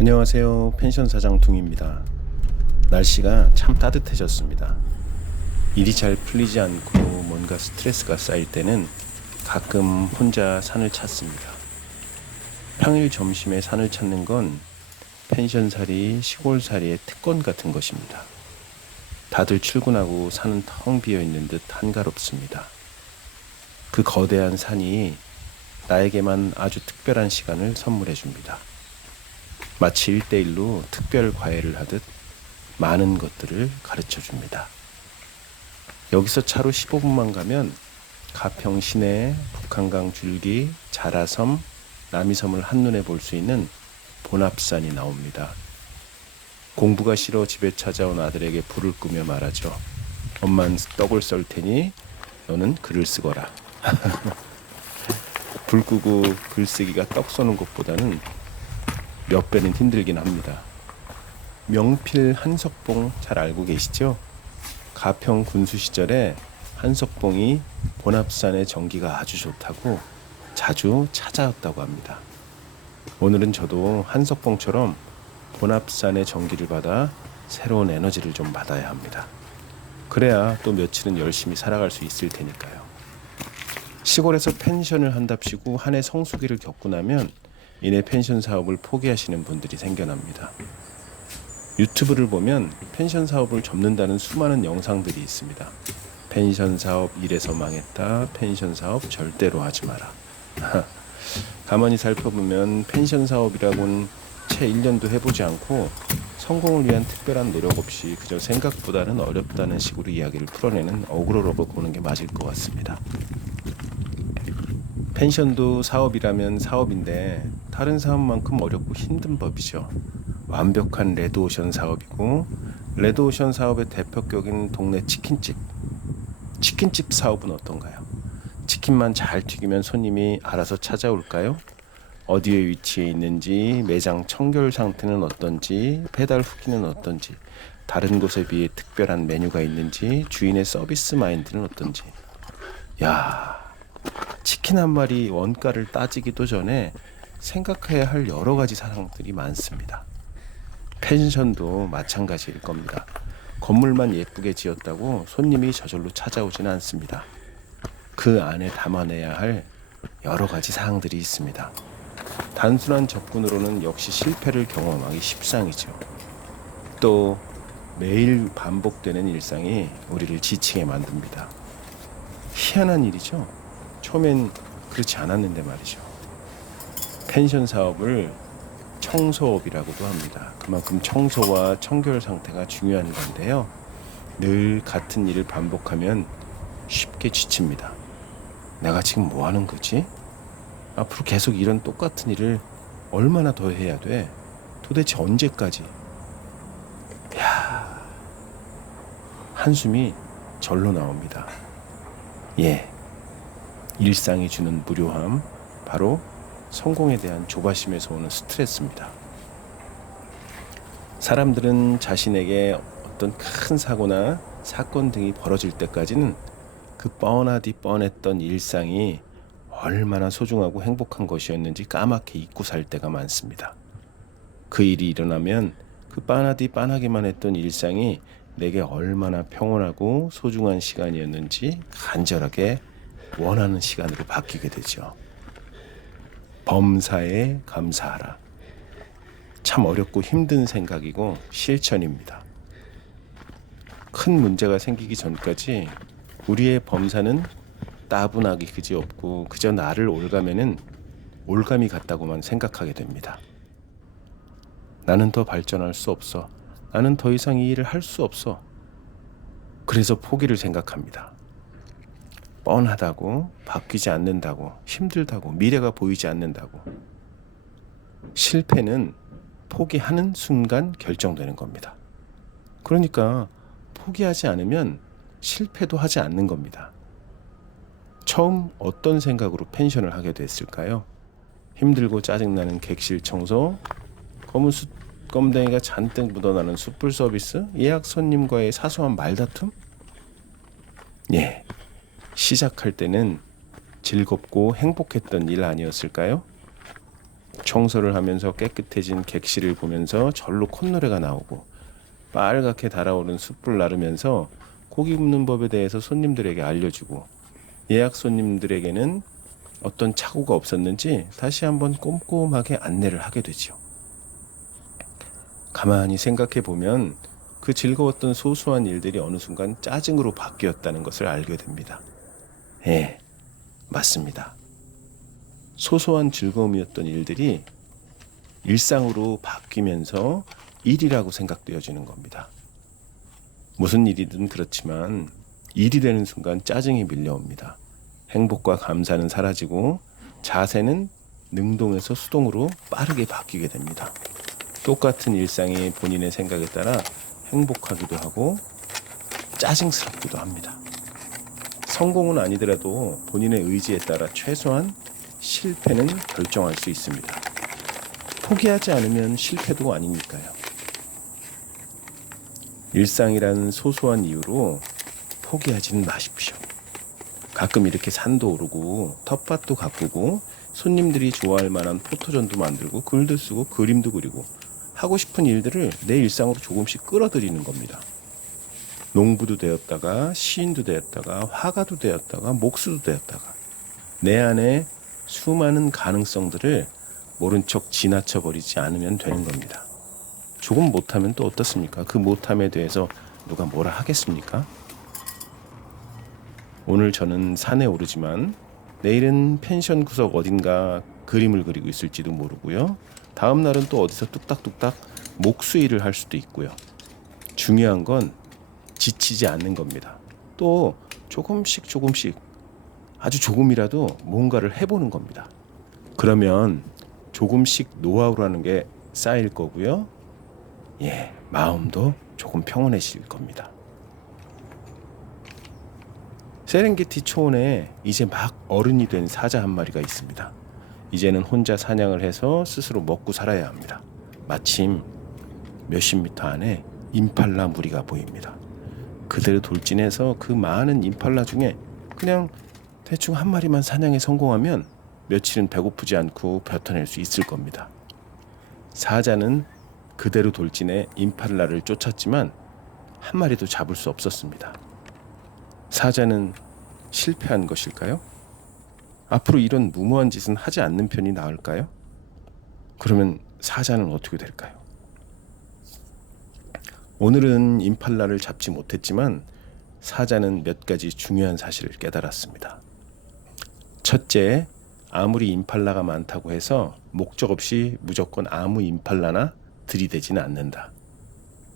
안녕하세요. 펜션 사장 둥입니다. 날씨가 참 따뜻해졌습니다. 일이 잘 풀리지 않고 뭔가 스트레스가 쌓일 때는 가끔 혼자 산을 찾습니다. 평일 점심에 산을 찾는 건 펜션살이 시골살이의 특권 같은 것입니다. 다들 출근하고 산은 텅 비어 있는 듯 한가롭습니다. 그 거대한 산이 나에게만 아주 특별한 시간을 선물해 줍니다. 마치 일대일로 특별 과외를 하듯 많은 것들을 가르쳐 줍니다. 여기서 차로 15분만 가면 가평 시내, 북한강 줄기, 자라섬, 남이섬을 한눈에 볼 수 있는 본합산이 나옵니다. 공부가 싫어 집에 찾아온 아들에게 불을 끄며 말하죠. 엄만 떡을 썰 테니 너는 글을 쓰거라. 불 끄고 글 쓰기가 떡 쏘는 것보다는 몇 배는 힘들긴 합니다. 명필 한석봉 잘 알고 계시죠? 가평 군수 시절에 한석봉이 본합산의 전기가 아주 좋다고 자주 찾아왔다고 합니다. 오늘은 저도 한석봉처럼 본합산의 전기를 받아 새로운 에너지를 좀 받아야 합니다. 그래야 또 며칠은 열심히 살아갈 수 있을 테니까요. 시골에서 펜션을 한답시고 한 해 성수기를 겪고 나면 이내 펜션 사업을 포기하시는 분들이 생겨납니다. 유튜브를 보면 펜션 사업을 접는다는 수많은 영상들이 있습니다. 펜션 사업 이래서 망했다. 펜션 사업 절대로 하지 마라. 가만히 살펴보면 펜션 사업이라고는 채 1년도 해보지 않고 성공을 위한 특별한 노력 없이 그저 생각보다는 어렵다는 식으로 이야기를 풀어내는 어그로로 보는 게 맞을 것 같습니다. 펜션도 사업이라면 사업인데 다른 사업만큼 어렵고 힘든 법이죠. 완벽한 레드오션 사업이고 레드오션 사업의 대표격인 동네 치킨집. 치킨집 사업은 어떤가요? 치킨만 잘 튀기면 손님이 알아서 찾아올까요? 어디에 위치해 있는지, 매장 청결 상태는 어떤지, 배달 후기는 어떤지, 다른 곳에 비해 특별한 메뉴가 있는지, 주인의 서비스 마인드는 어떤지. 야, 치킨 한 마리 원가를 따지기도 전에 생각해야 할 여러 가지 사항들이 많습니다. 펜션도 마찬가지일 겁니다. 건물만 예쁘게 지었다고 손님이 저절로 찾아오지는 않습니다. 그 안에 담아내야 할 여러 가지 사항들이 있습니다. 단순한 접근으로는 역시 실패를 경험하기 십상이죠. 또 매일 반복되는 일상이 우리를 지치게 만듭니다. 희한한 일이죠. 처음엔 그렇지 않았는데 말이죠. 펜션 사업을 청소업이라고도 합니다. 그만큼 청소와 청결 상태가 중요한 건데요. 늘 같은 일을 반복하면 쉽게 지칩니다. 내가 지금 뭐 하는 거지? 앞으로 계속 이런 똑같은 일을 얼마나 더 해야 돼? 도대체 언제까지? 야 한숨이 절로 나옵니다. 예. 일상이 주는 무료함, 바로 성공에 대한 조바심에서 오는 스트레스입니다. 사람들은 자신에게 어떤 큰 사고나 사건 등이 벌어질 때까지는 그 뻔하디 뻔했던 일상이 얼마나 소중하고 행복한 것이었는지 까맣게 잊고 살 때가 많습니다. 그 일이 일어나면 그 빤하디 빤하기만 했던 일상이 내게 얼마나 평온하고 소중한 시간이었는지 간절하게 원하는 시간으로 바뀌게 되죠. 범사에 감사하라. 참 어렵고 힘든 생각이고 실천입니다. 큰 문제가 생기기 전까지 우리의 범사는 따분하기 그지 없고 그저 나를 올가매는 올감이 같다고만 생각하게 됩니다. 나는 더 발전할 수 없어. 나는 더 이상 이 일을 할 수 없어. 그래서 포기를 생각합니다. 뻔하다고, 바뀌지 않는다고, 힘들다고, 미래가 보이지 않는다고. 실패는 포기하는 순간 결정되는 겁니다. 그러니까 포기하지 않으면 실패도 하지 않는 겁니다. 처음 어떤 생각으로 펜션을 하게 됐을까요? 힘들고 짜증나는 객실 청소, 검은 수, 껌댕이가 잔뜩 묻어나는 숯불 서비스, 예약 손님과의 사소한 말다툼? 예, 시작할 때는 즐겁고 행복했던 일 아니었을까요? 청소를 하면서 깨끗해진 객실을 보면서 절로 콧노래가 나오고 빨갛게 달아오른 숯불 나르면서 고기 굽는 법에 대해서 손님들에게 알려주고 예약 손님들에게는 어떤 착오가 없었는지 다시 한번 꼼꼼하게 안내를 하게 되지요. 가만히 생각해 보면 그 즐거웠던 소소한 일들이 어느 순간 짜증으로 바뀌었다는 것을 알게 됩니다. 예, 맞습니다. 소소한 즐거움이었던 일들이 일상으로 바뀌면서 일이라고 생각되어지는 겁니다. 무슨 일이든 그렇지만 일이 되는 순간 짜증이 밀려옵니다. 행복과 감사는 사라지고 자세는 능동에서 수동으로 빠르게 바뀌게 됩니다. 똑같은 일상이 본인의 생각에 따라 행복하기도 하고 짜증스럽기도 합니다. 성공은 아니더라도 본인의 의지에 따라 최소한 실패는 결정할 수 있습니다. 포기하지 않으면 실패도 아니니까요. 일상이라는 소소한 이유로 포기하지는 마십시오. 가끔 이렇게 산도 오르고 텃밭도 가꾸고 손님들이 좋아할 만한 포토전도 만들고 글도 쓰고 그림도 그리고 하고 싶은 일들을 내 일상으로 조금씩 끌어들이는 겁니다. 농부도 되었다가 시인도 되었다가 화가도 되었다가 목수도 되었다가 내 안에 수많은 가능성들을 모른 척 지나쳐 버리지 않으면 되는 겁니다. 조금 못하면 또 어떻습니까? 그 못함에 대해서 누가 뭐라 하겠습니까? 오늘 저는 산에 오르지만 내일은 펜션 구석 어딘가 그림을 그리고 있을지도 모르고요. 다음 날은 또 어디서 뚝딱뚝딱 목수 일을 할 수도 있고요. 중요한 건 지치지 않는 겁니다. 또 조금씩 조금씩 아주 조금이라도 뭔가를 해보는 겁니다. 그러면 조금씩 노하우라는 게 쌓일 거고요. 예, 마음도 조금 평온해질 겁니다. 세렝게티 초원에 이제 막 어른이 된 사자 한 마리가 있습니다. 이제는 혼자 사냥을 해서 스스로 먹고 살아야 합니다. 마침 몇십 미터 안에 임팔라 무리가 보입니다. 그대로 돌진해서 그 많은 임팔라 중에 그냥 대충 한 마리만 사냥에 성공하면 며칠은 배고프지 않고 뱉어낼 수 있을 겁니다. 사자는 그대로 돌진해 임팔라를 쫓았지만 한 마리도 잡을 수 없었습니다. 사자는 실패한 것일까요? 앞으로 이런 무모한 짓은 하지 않는 편이 나을까요? 그러면 사자는 어떻게 될까요? 오늘은 임팔라를 잡지 못했지만 사자는 몇 가지 중요한 사실을 깨달았습니다. 첫째, 아무리 임팔라가 많다고 해서 목적 없이 무조건 아무 임팔라나 들이대지는 않는다.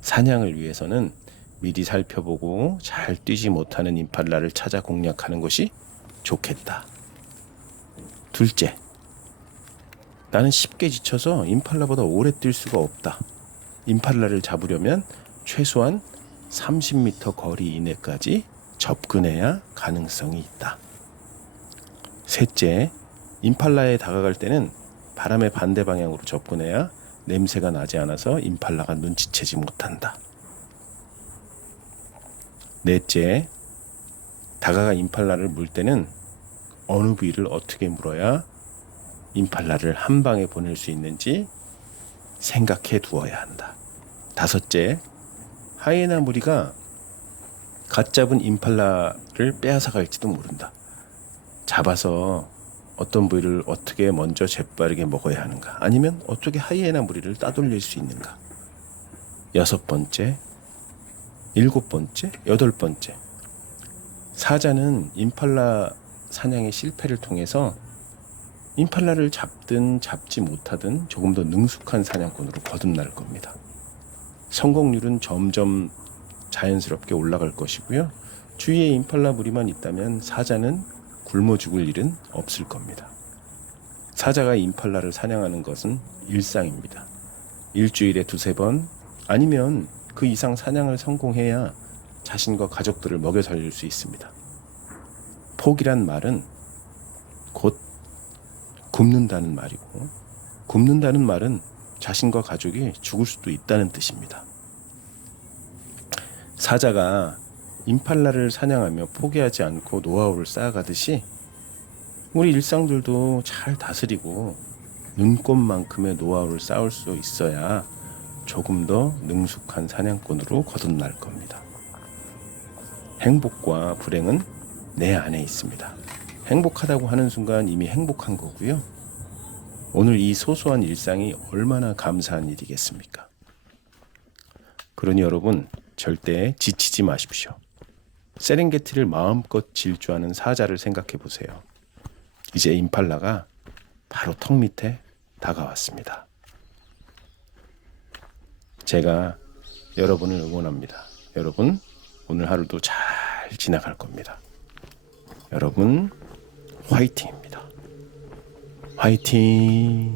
사냥을 위해서는 미리 살펴보고 잘 뛰지 못하는 임팔라를 찾아 공략하는 것이 좋겠다. 둘째, 나는 쉽게 지쳐서 임팔라보다 오래 뛸 수가 없다. 임팔라를 잡으려면 최소한 30m 거리 이내까지 접근해야 가능성이 있다. 셋째, 임팔라에 다가갈 때는 바람의 반대 방향으로 접근해야 냄새가 나지 않아서 임팔라가 눈치채지 못한다. 넷째, 다가가 임팔라를 물 때는 어느 부위를 어떻게 물어야 임팔라를 한 방에 보낼 수 있는지 생각해 두어야 한다. 다섯째, 하이에나 무리가 갓 잡은 임팔라를 빼앗아 갈지도 모른다. 잡아서 어떤 부위를 어떻게 먼저 재빠르게 먹어야 하는가? 아니면 어떻게 하이에나 무리를 따돌릴 수 있는가? 여섯 번째, 일곱 번째, 여덟 번째. 사자는 임팔라 사냥의 실패를 통해서 임팔라를 잡든 잡지 못하든 조금 더 능숙한 사냥꾼으로 거듭날 겁니다. 성공률은 점점 자연스럽게 올라갈 것이고요. 주위에 임팔라 무리만 있다면 사자는 굶어 죽을 일은 없을 겁니다. 사자가 임팔라를 사냥하는 것은 일상입니다. 일주일에 두세 번 아니면 그 이상 사냥을 성공해야 자신과 가족들을 먹여 살릴 수 있습니다. 포기란 말은 곧 굶는다는 말이고 굶는다는 말은 자신과 가족이 죽을 수도 있다는 뜻입니다. 사자가 임팔라를 사냥하며 포기하지 않고 노하우를 쌓아가듯이 우리 일상들도 잘 다스리고 눈꽃만큼의 노하우를 쌓을 수 있어야 조금 더 능숙한 사냥꾼으로 거듭날 겁니다. 행복과 불행은 내 안에 있습니다. 행복하다고 하는 순간 이미 행복한 거고요. 오늘 이 소소한 일상이 얼마나 감사한 일이겠습니까? 그러니 여러분 절대 지치지 마십시오. 세렝게티를 마음껏 질주하는 사자를 생각해 보세요. 이제 임팔라가 바로 턱 밑에 다가왔습니다. 제가 여러분을 응원합니다. 여러분 오늘 하루도 잘 지나갈 겁니다. 여러분 화이팅입니다. 화이팅!